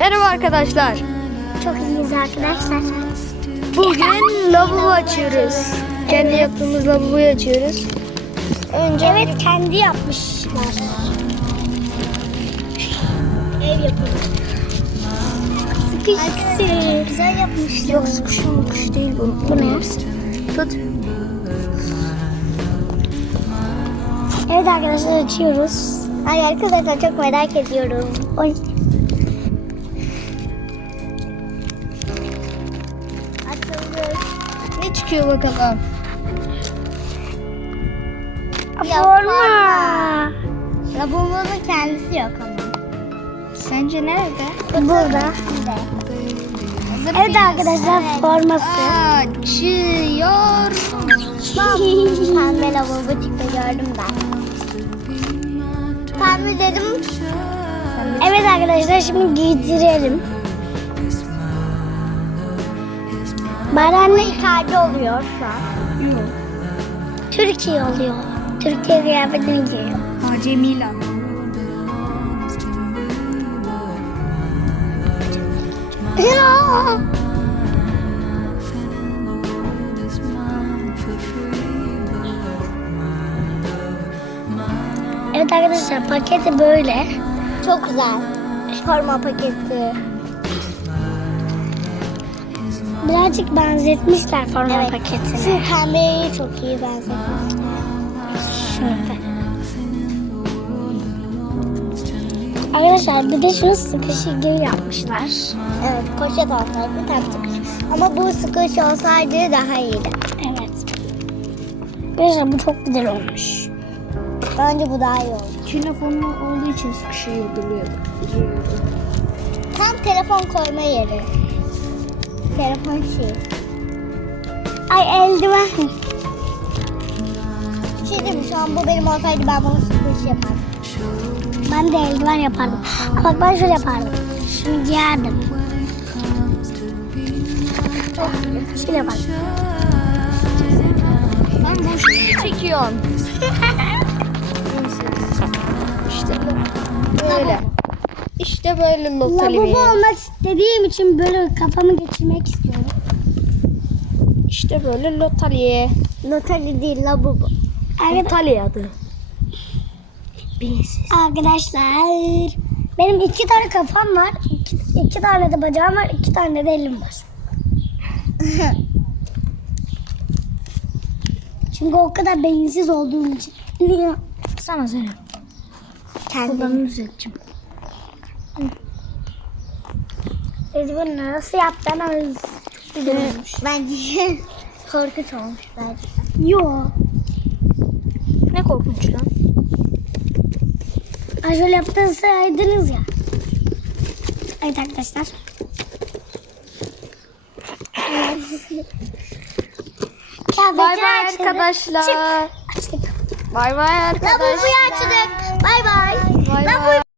Merhaba evet arkadaşlar. Çok iyiyiz arkadaşlar. Bugün lavabo açıyoruz. Evet. Kendi yaptığımız lavaboyu açıyoruz. Önce evet yeni. kendi yapmışlar. Ev yapıyoruz. Sıkış. Aksi. Güzel yapmış. Yok sıkış sıkış, sıkış. sıkış. Yok, bu değil bu. Bu ne? Tut. Evet arkadaşlar açıyoruz. Ay arkadaşlar çok merak ediyorum. Oy. açıyor bakalım. Ya forma. Ya bunun kendisi yok ama. Sence nerede? Burada. Burada. Burada. Evet arkadaşlar evet. forması. Açıyor. Pembe lavabotikte gördüm ben. Pembe dedim. Evet arkadaşlar şimdi giydirelim. Baran ne kadar oluyor şu an? Yok. Türkiye oluyor. Türkiye kıyafetini giyiyor. Acemiyle Evet arkadaşlar paketi böyle. Çok güzel. Forma paketi. azıcık benzetmişler forma evet. paketini. Şu pembeyi çok iyi benzetmişler. Şurada. Arkadaşlar bir de şunu sıkışık gibi yapmışlar. Evet koşet olsaydı tam sıkış. Ama bu sıkış olsaydı daha iyiydi. Evet. Arkadaşlar bu çok güzel olmuş. Bence bu daha iyi olmuş. telefon olduğu için sıkışığı duruyor. Tam telefon koyma yeri telefon şey. Ay eldiven. Şimdi şey diyeyim şu an bu benim olsaydı ben bunu sürpriz yapardım. Ben de eldiven yapardım. bak ben şöyle yapardım. Şimdi giyerdim. Şöyle bak. Ben bu şeyi çekiyorum. İşte böyle noktalı bir Baba olmak istediğim için böyle kafamı geçirmek istiyorum. İşte böyle Lotalie. Lotalie değil la baba. Evet. Lotalie adı. Bilinsiz. Arkadaşlar. Benim iki tane kafam var. İki, iki tane de bacağım var. iki tane de elim var. Çünkü o kadar beyinsiz olduğum için. Sana söyle. Kendim. Kullanımı düzelteceğim. Hı. Biz bunu nasıl yaptınız? Bence korkunç olmuş bence. Yo. Ne korkunç lan? Az önce yaptınız ya. Evet arkadaşlar. Bay bay arkadaşlar. Bay bay arkadaşlar. Bay bay. Bay bay.